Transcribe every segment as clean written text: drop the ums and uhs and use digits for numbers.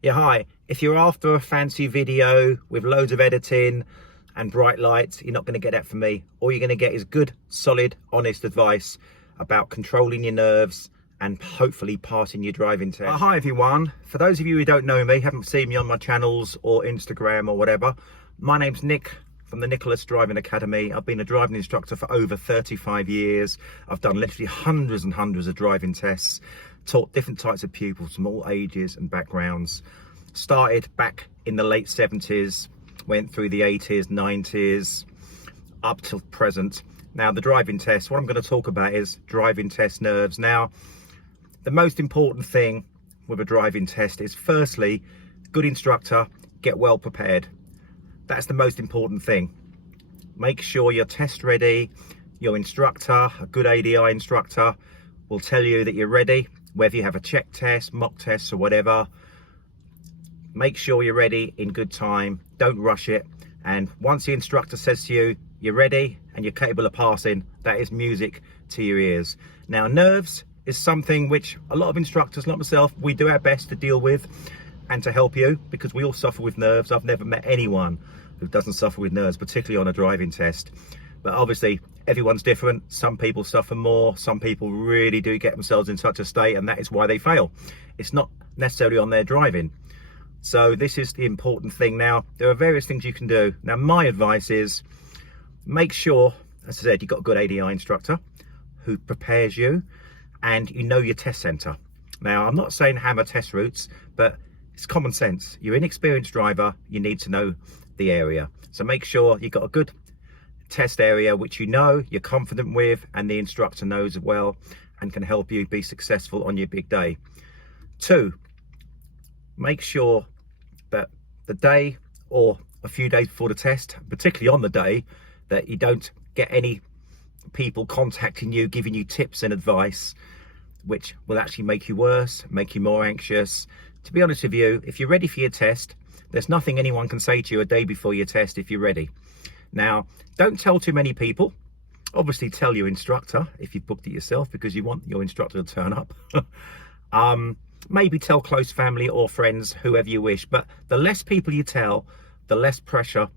Yeah, hi. If you're after a fancy video with loads of editing and bright lights, you're not going to get that from me. All you're going to get is good, solid, honest advice about controlling your nerves and hopefully passing your driving test. Hi everyone. For those of you who don't know me, haven't seen me on my channels or Instagram or whatever, my name's Nick from the Nicholas Driving Academy. I've been a driving instructor for over 35 years. I've done literally hundreds and hundreds of driving tests, taught different types of pupils from all ages and backgrounds. Started back in the late 70s, went through the 80s, 90s, up till present. Now the driving test, what I'm going to talk about is driving test nerves. Now, the most important thing with a driving test is firstly, good instructor, get well prepared. That's the most important thing. Make sure you're test ready. Your instructor, a good ADI instructor, will tell you that you're ready, whether you have a check test, mock tests or whatever. Make sure you're ready in good time. Don't rush it. And once the instructor says to you, you're ready and you're capable of passing, that is music to your ears. Now, nerves is something which a lot of instructors, like myself, we do our best to deal with and to help you, because we all suffer with nerves. I've never met anyone who doesn't suffer with nerves, particularly on a driving test. But obviously everyone's different. Some people suffer more. Some people really do get themselves in such a state, and that is why they fail. It's not necessarily on their driving. So this is the important thing. Now, there are various things you can do. Now, my advice is make sure, as I said, you've got a good ADI instructor who prepares you and you know your test center. Now, I'm not saying hammer test routes, but it's common sense. You're an inexperienced driver, you need to know the area. So make sure you've got a good test area which you know, you're confident with, and the instructor knows as well and can help you be successful on your big day. 2, make sure that the day or a few days before the test, particularly on the day, that you don't get any people contacting you, giving you tips and advice, which will actually make you worse, make you more anxious. To be honest with you, if you're ready for your test, there's nothing anyone can say to you a day before your test if you're ready. Now, don't tell too many people. Obviously tell your instructor if you've booked it yourself, because you want your instructor to turn up. Maybe tell close family or friends, whoever you wish, but the less people you tell, the less pressure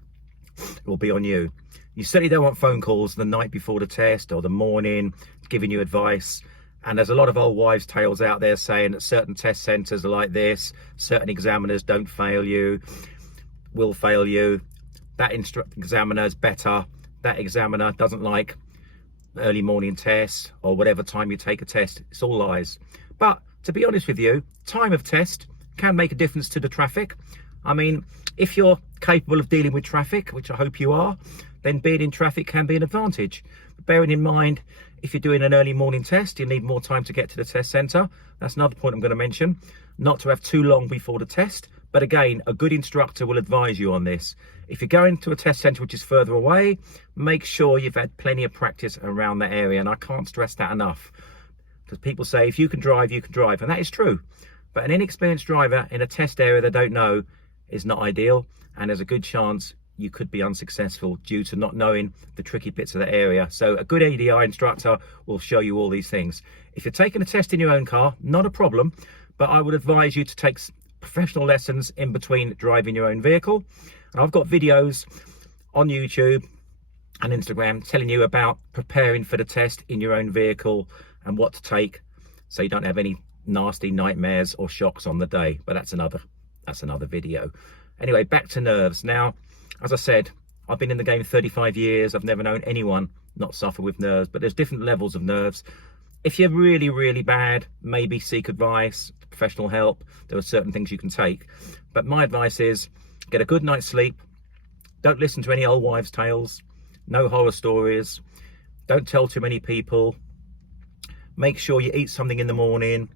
will be on you. You certainly don't want phone calls the night before the test or the morning giving you advice. And there's a lot of old wives' tales out there saying that certain test centers are like this, certain examiners don't fail you, will fail you, that examiner is better, that examiner doesn't like early morning tests or whatever time you take a test. It's all lies. But to be honest with you, time of test can make a difference to the traffic. I mean, if you're capable of dealing with traffic, which I hope you are, then being in traffic can be an advantage. But bearing in mind, if you're doing an early morning test, you need more time to get to the test center. That's another point I'm going to mention. Not to have too long before the test. But again, a good instructor will advise you on this. If you're going to a test center which is further away, make sure you've had plenty of practice around that area. And I can't stress that enough. Because people say, if you can drive, you can drive. And that is true. But an inexperienced driver in a test area they don't know is not ideal. And there's a good chance you could be unsuccessful due to not knowing the tricky bits of the area. So a good ADI instructor will show you all these things. If you're taking a test in your own car, not a problem. But I would advise you to take professional lessons in between driving your own vehicle. And I've got videos on YouTube and Instagram telling you about preparing for the test in your own vehicle and what to take so you don't have any nasty nightmares or shocks on the day. But that's another video. Anyway, back to nerves. Now, as I said, I've been in the game 35 years. I've never known anyone not suffer with nerves, but there's different levels of nerves. If you're really, really bad, maybe seek advice, professional help. There are certain things you can take. But my advice is get a good night's sleep. Don't listen to any old wives' tales. No horror stories. Don't tell too many people. Make sure you eat something in the morning.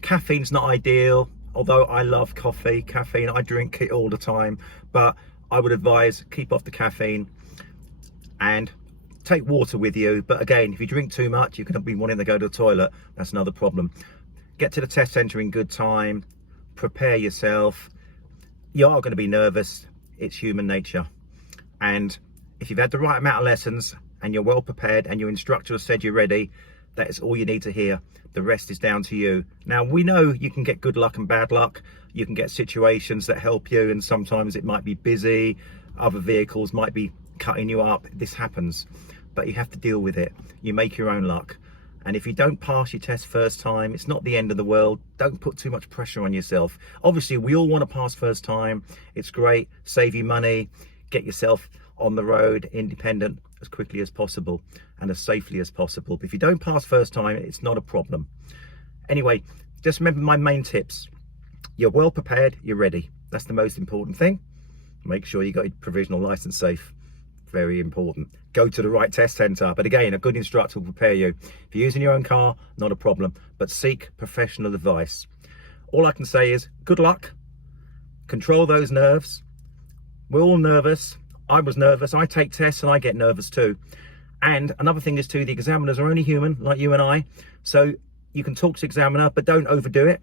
Caffeine's not ideal. Although I love coffee, caffeine, I drink it all the time. But I would advise keep off the caffeine and take water with you. But again, if you drink too much, you're going to be wanting to go to the toilet. That's another problem. Get to the test center in good time. Prepare yourself. You are going to be nervous. It's human nature. And if you've had the right amount of lessons and you're well prepared and your instructor has said you're ready, That is all you need to hear. The rest is down to you. Now, we know you can get good luck and bad luck. You can get situations that help you, and sometimes it might be busy. Other vehicles might be cutting you up. This happens, but you have to deal with it. You make your own luck. And if you don't pass your test first time, it's not the end of the world. Don't put too much pressure on yourself. Obviously, we all want to pass first time. It's great, save you money, get yourself on the road independent as quickly as possible and as safely as possible. But if you don't pass first time, it's not a problem. Anyway, just remember my main tips. You're well prepared, you're ready. That's the most important thing. Make sure you got your provisional license safe. Very important. Go to the right test centre. But again, a good instructor will prepare you. If you're using your own car, not a problem, but seek professional advice. All I can say is good luck. Control those nerves. We're all nervous. I was nervous. I take tests and I get nervous too. And another thing is too, the examiners are only human like you and I. So you can talk to the examiner, but don't overdo it.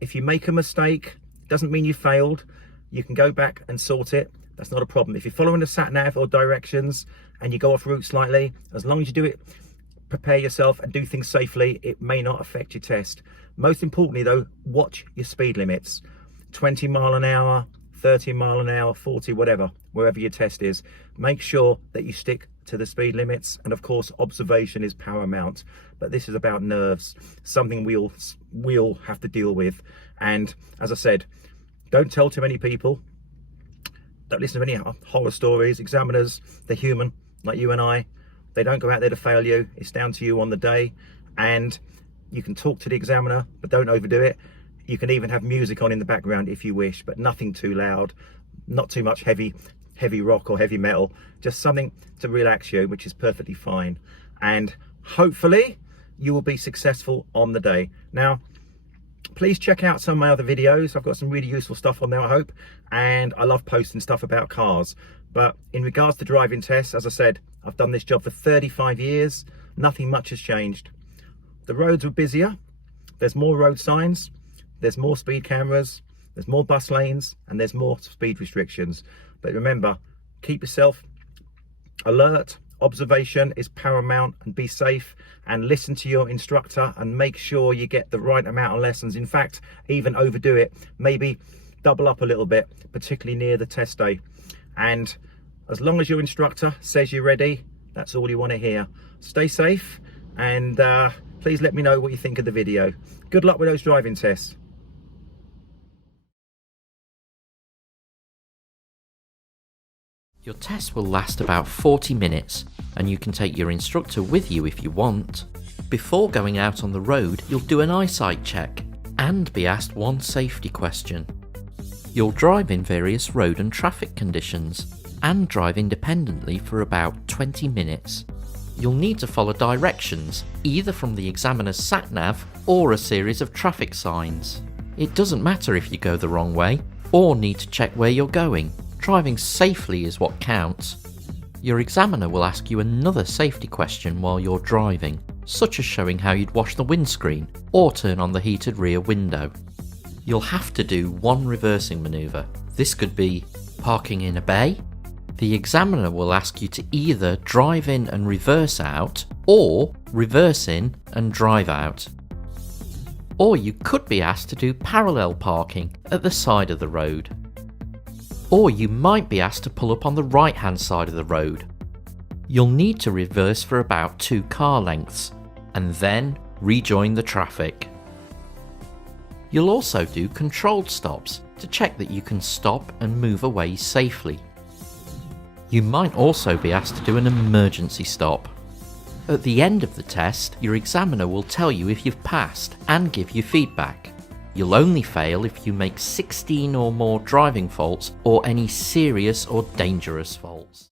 If you make a mistake, it doesn't mean you failed. You can go back and sort it. That's not a problem. If you're following the sat nav or directions and you go off route slightly, as long as you do it, prepare yourself and do things safely, it may not affect your test. Most importantly though, watch your speed limits. 20 mile an hour, 30 mile an hour, 40, whatever, wherever your test is. Make sure that you stick to the speed limits, and of course observation is paramount. But this is about nerves, something we all have to deal with. And as I said, don't tell too many people. Don't listen to any horror stories. Examiners, they're human like you and I. They don't go out there to fail you. It's down to you on the day. And you can talk to the examiner, but don't overdo it. You can even have music on in the background if you wish, but nothing too loud, not too much heavy rock or heavy metal, just something to relax you, which is perfectly fine. And hopefully you will be successful on the day. Now, please check out some of my other videos. I've got some really useful stuff on there, I hope. And I love posting stuff about cars. But in regards to driving tests, as I said, I've done this job for 35 years. Nothing much has changed. The roads were busier. There's more road signs. There's more speed cameras. There's more bus lanes. And there's more speed restrictions. But remember, keep yourself alert. Observation is paramount, and be safe and listen to your instructor and make sure you get the right amount of lessons. In fact, even overdo it, maybe double up a little bit, particularly near the test day. And as long as your instructor says you're ready, that's all you want to hear. Stay safe, and please let me know what you think of the video. Good luck with those driving tests. Your test will last about 40 minutes, and you can take your instructor with you if you want. Before going out on the road, you'll do an eyesight check and be asked one safety question. You'll drive in various road and traffic conditions and drive independently for about 20 minutes. You'll need to follow directions, either from the examiner's sat-nav or a series of traffic signs. It doesn't matter if you go the wrong way or need to check where you're going. Driving safely is what counts. Your examiner will ask you another safety question while you're driving, such as showing how you'd wash the windscreen or turn on the heated rear window. You'll have to do one reversing manoeuvre. This could be parking in a bay. The examiner will ask you to either drive in and reverse out, or reverse in and drive out. Or you could be asked to do parallel parking at the side of the road. Or you might be asked to pull up on the right hand side of the road. You'll need to reverse for about 2 car lengths and then rejoin the traffic. You'll also do controlled stops to check that you can stop and move away safely. You might also be asked to do an emergency stop. At the end of the test, your examiner will tell you if you've passed and give you feedback. You'll only fail if you make 16 or more driving faults or any serious or dangerous faults.